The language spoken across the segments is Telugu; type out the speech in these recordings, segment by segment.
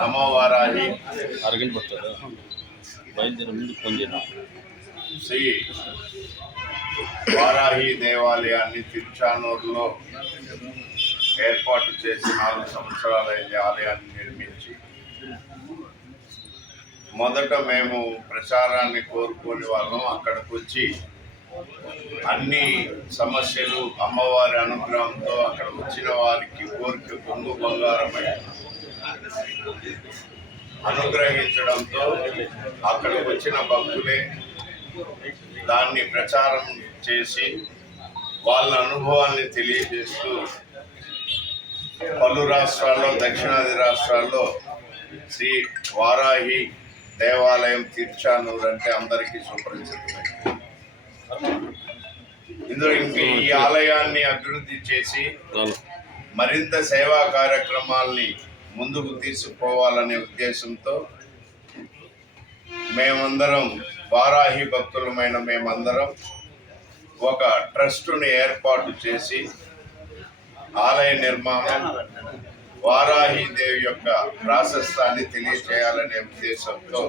నమో వారాహి అరగంట పడుతుందా బయలుదేరే ముందు ఫోన్ చేయను. శ్రీ వారాహి దేవాలయాన్ని తిరుచానూరులో ఏర్పాటు చేసి 4 సంవత్సరాలైంది ఆలయాన్ని నిర్మించి. మొదట మేము ప్రచారాన్ని కోరుకునే వాళ్ళం. అక్కడికి వచ్చి అన్ని సమస్యలు అమ్మవారి అనుగ్రహంతో అక్కడ వచ్చిన వారికి కోరిక కొంగు బంగారమై అనుగ్రహించడంతో అక్కడికి వచ్చిన భక్తులే దాన్ని ప్రచారం చేసి వాళ్ళ అనుభవాన్ని తెలియజేస్తూ పలు రాష్ట్రాల్లో, దక్షిణాది రాష్ట్రాల్లో శ్రీ వారాహి దేవాలయం తిరుచానూరు అంటే అందరికీ సుపరిచితమే. ఇందులో ఈ ఆలయాన్ని అభివృద్ధి చేసి మరింత సేవా కార్యక్రమాల్ని ముందుకు తీసుకుపోవాలనే ఉద్దేశంతో మేమందరం, వారాహి భక్తులమైన మేమందరం ఒక ట్రస్టుని ఏర్పాటు చేసి ఆలయ నిర్మాణం, వారాహి దేవి యొక్క ప్రాశస్తాన్ని తెలియచేయాలనే ఉద్దేశంతో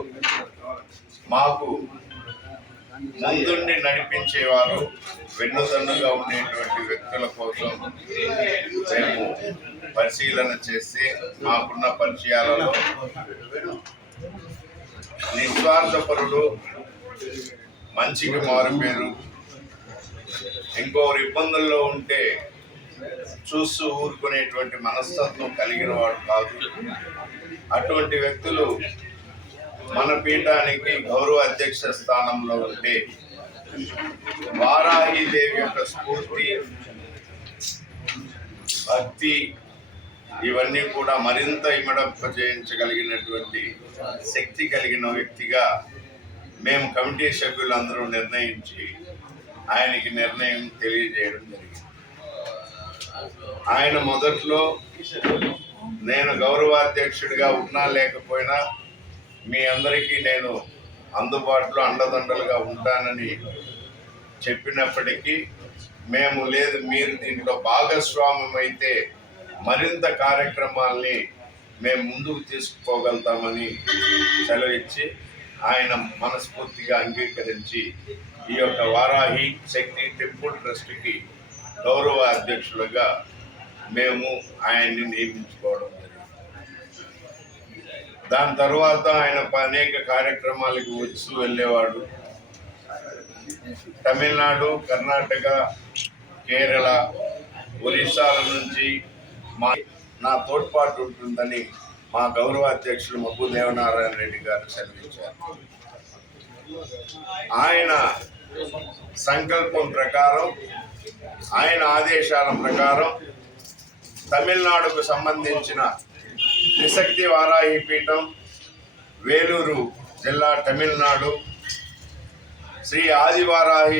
మాకు ముందుండి నడిపించేవారు, వెన్నుదన్నుగా ఉండేటువంటి వ్యక్తుల కోసం మేము పరిశీలన చేస్తే మాకున్న పరిచయాలలో నిస్వార్థపరులు, మంచికి మారుపేరు, ఇంకొకరు ఇబ్బందుల్లో ఉంటే చూస్తూ ఊరుకునేటువంటి మనస్తత్వం కలిగిన వాడు కాదు. అటువంటి వ్యక్తులు మన పీఠానికి గౌరవ అధ్యక్ష స్థానంలో ఉంటే వారాహి దేవి యొక్క స్ఫూర్తి, భక్తి ఇవన్నీ కూడా మరింత ఇమడింపజేయించగలిగినటువంటి శక్తి కలిగిన వ్యక్తిగా మేము కమిటీ సభ్యులందరూ నిర్ణయించి ఆయనకి నిర్ణయం తెలియజేయడం జరిగింది. ఆయన మొదట్లో నేను గౌరవాధ్యక్షుడిగా ఉన్నా లేకపోయినా మీ అందరికీ నేను అందుబాటులో అండదండలుగా ఉంటానని చెప్పినప్పటికీ మేము లేదు, మీరు దీంట్లో భాగస్వామ్యం అయితే మరింత కార్యక్రమాల్ని మేము ముందుకు తీసుకుపోగలుగుతామని సెలవిచ్చి ఆయన మనస్ఫూర్తిగా అంగీకరించి ఈ యొక్క వారాహి శక్తి టెంపుల్ ట్రస్ట్కి గౌరవ అధ్యక్షులుగా మేము ఆయన్ని నియమించుకోవడం జరిగింది. దాని తర్వాత ఆయన అనేక కార్యక్రమాలకు వచ్చి వెళ్ళేవాడు. తమిళనాడు, కర్ణాటక, కేరళ, ఒరిస్సాల నుంచి నా తోడ్పాటు ఉంటుందని మా గౌరవ అధ్యక్షులు మబ్బు దేవనారాయణ రెడ్డి గారు సెలవించారు. ఆయన సంకల్పం ప్రకారం, ఆయన ఆదేశాల ప్రకారం తమిళనాడుకు సంబంధించిన త్రిశక్తి వారాహి పీఠం, వేలూరు జిల్లా, తమిళనాడు శ్రీ ఆదివారాహి